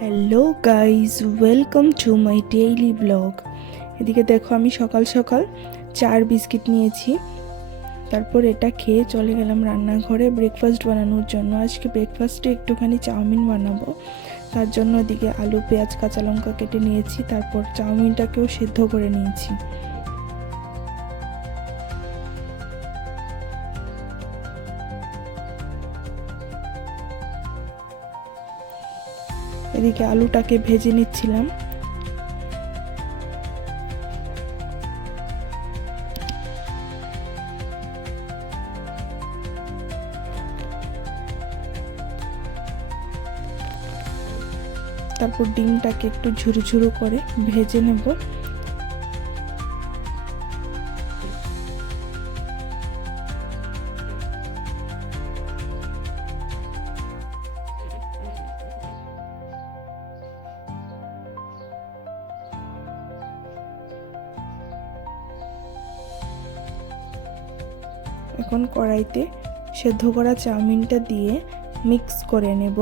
Hello guys, welcome to my daily blog. এদিকে দেখো, আমি সকাল সকাল 4 বিস্কিট নিয়েছি। তারপর এটা খেয়ে চলে গেলাম রান্নাঘরে ব্রেকফাস্ট বানানোর জন্য। আজকে ব্রেকফাস্টে একটুখানি চাউমিন বানাবো। তার জন্য এদিকে আলু, পেঁয়াজ, কাঁচা লঙ্কা কেটে নিয়েছি। তারপর চাউমিনটাকেও সিদ্ধ করে নিয়েছি। এদিকে আলুটাকে ভেজে নিচ্ছিলাম। তারপর ডিমটাকে একটু ঝুরু ঝুরু করে ভেজে নেব। এখন কড়াইতে সেদ্ধ করা চাউমিনটা দিয়ে মিক্স করে নেব।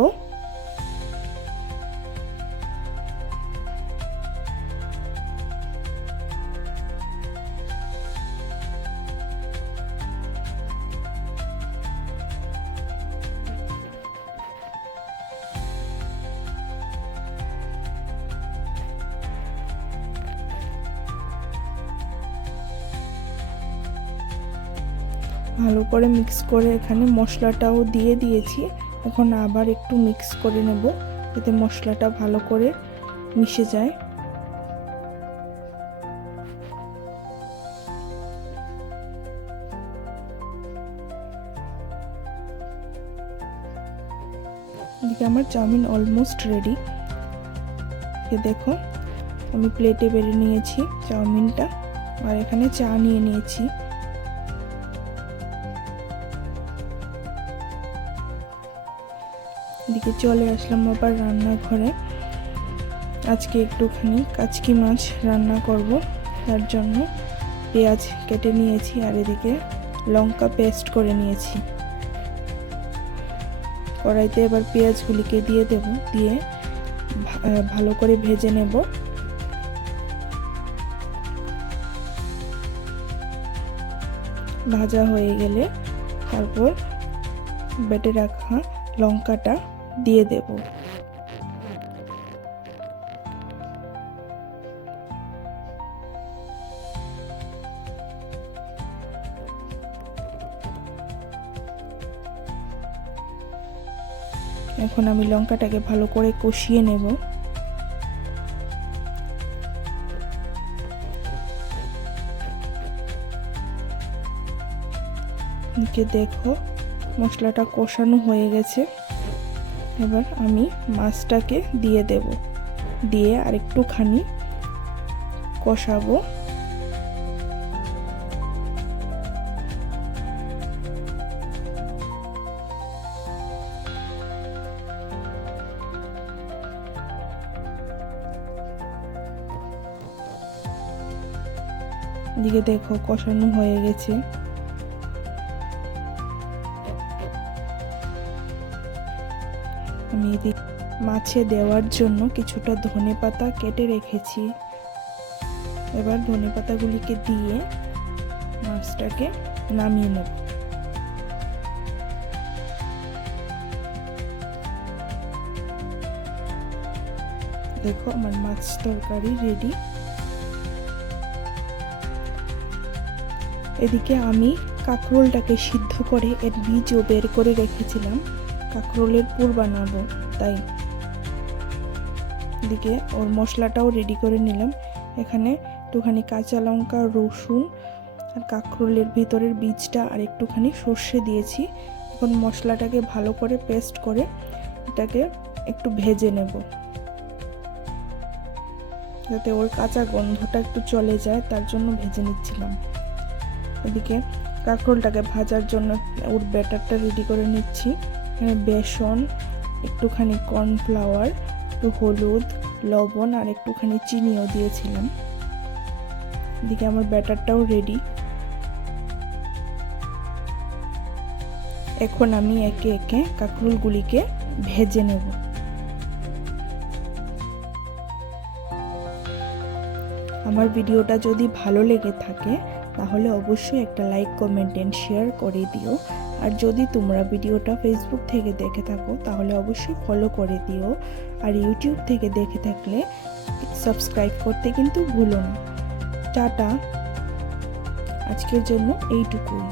ভালো করে মিক্স করে এখানে মশলাটাও দিয়ে দিয়েছি। এখন আবার একটু মিক্স করে নেব যাতে মশলাটা ভালো করে মিশে যায়। এদিকে আমার চাউমিন অলমোস্ট রেডি। দেখো, আমি প্লেটে বেড়ে নিয়েছি চাউমিনটা, আর এখানে চা নিয়ে নিয়েছি। এদিকে চলে আসলাম আবার রান্নাঘরে। আজকে একটুখানি কাচকি মাছ রান্না করব। তার জন্য পেঁয়াজ কেটে নিয়েছি, আর এদিকে লঙ্কা পেস্ট করে নিয়েছি। কড়াইতে এবার পেঁয়াজগুলিকে দিয়ে দেব, দিয়ে ভালো করে ভেজে নেব। ভাজা হয়ে গেলে তারপর বেটে রাখা লঙ্কাটা দিয়ে দেব। এখন আমি লঙ্কাটাকে ভালো করে কষিয়ে নেব। দেখো, মশলাটা কষানো হয়ে গেছে। এবার আমি মাছটাকে দিয়ে দেব, দিয়ে আরেকটুখানি কষাবো। এদিকে দেখো, কষানো হয়ে গেছে। আমি এদিকে মাছে দেওয়ার জন্য কিছুটা ধনেপাতা কেটে রেখেছি। এবার ধনেপাতাগুলিকে দিয়ে মাছটাকে নামিয়ে নেব। দেখো, আমার মাছ তরকারি রেডি। এদিকে আমি কাঁকরোলটাকে সিদ্ধ করে এর বীজও বের করে রেখেছিলাম, কাঁকরোলের পুর বানাবো তাই। এদিকে ওর মশলাটাও রেডি করে নিলাম। এখানে একটুখানি কাঁচা লঙ্কা, রসুন আর কাঁকরোলের ভিতরের বীজটা আর একটুখানি সর্ষে দিয়েছি। এখন মশলাটাকে ভালো করে পেস্ট করে এটাকে একটু ভেজে নেব, যাতে ওর কাঁচা গন্ধটা একটু চলে যায়, তার জন্য ভেজে নিচ্ছিলাম। এদিকে কাঁকরোলটাকে ভাজার জন্য ওর ব্যাটারটা রেডি করে নিচ্ছি। এখানে বেসন, একটুখানি কর্নফ্লাওয়ার, একটু হলুদ, লবণ আর একটুখানি চিনিও দিয়েছিলাম। এদিকে আমার ব্যাটারটাও রেডি। এখন আমি একে একে কাঁকরোলগুলিকে ভেজে নেব। আমার ভিডিওটা যদি ভালো লেগে থাকে তাহলে অবশ্যই একটা লাইক, কমেন্ট এন্ড শেয়ার করে দিও। আর যদি তোমরা ভিডিওটা ফেসবুক থেকে দেখে থাকো তাহলে অবশ্যই ফলো করে দিও। আর ইউটিউব থেকে দেখে থাকলে সাবস্ক্রাইব করতে কিন্তু ভুলো না। টাটা, আজকের জন্য এইটুকুই।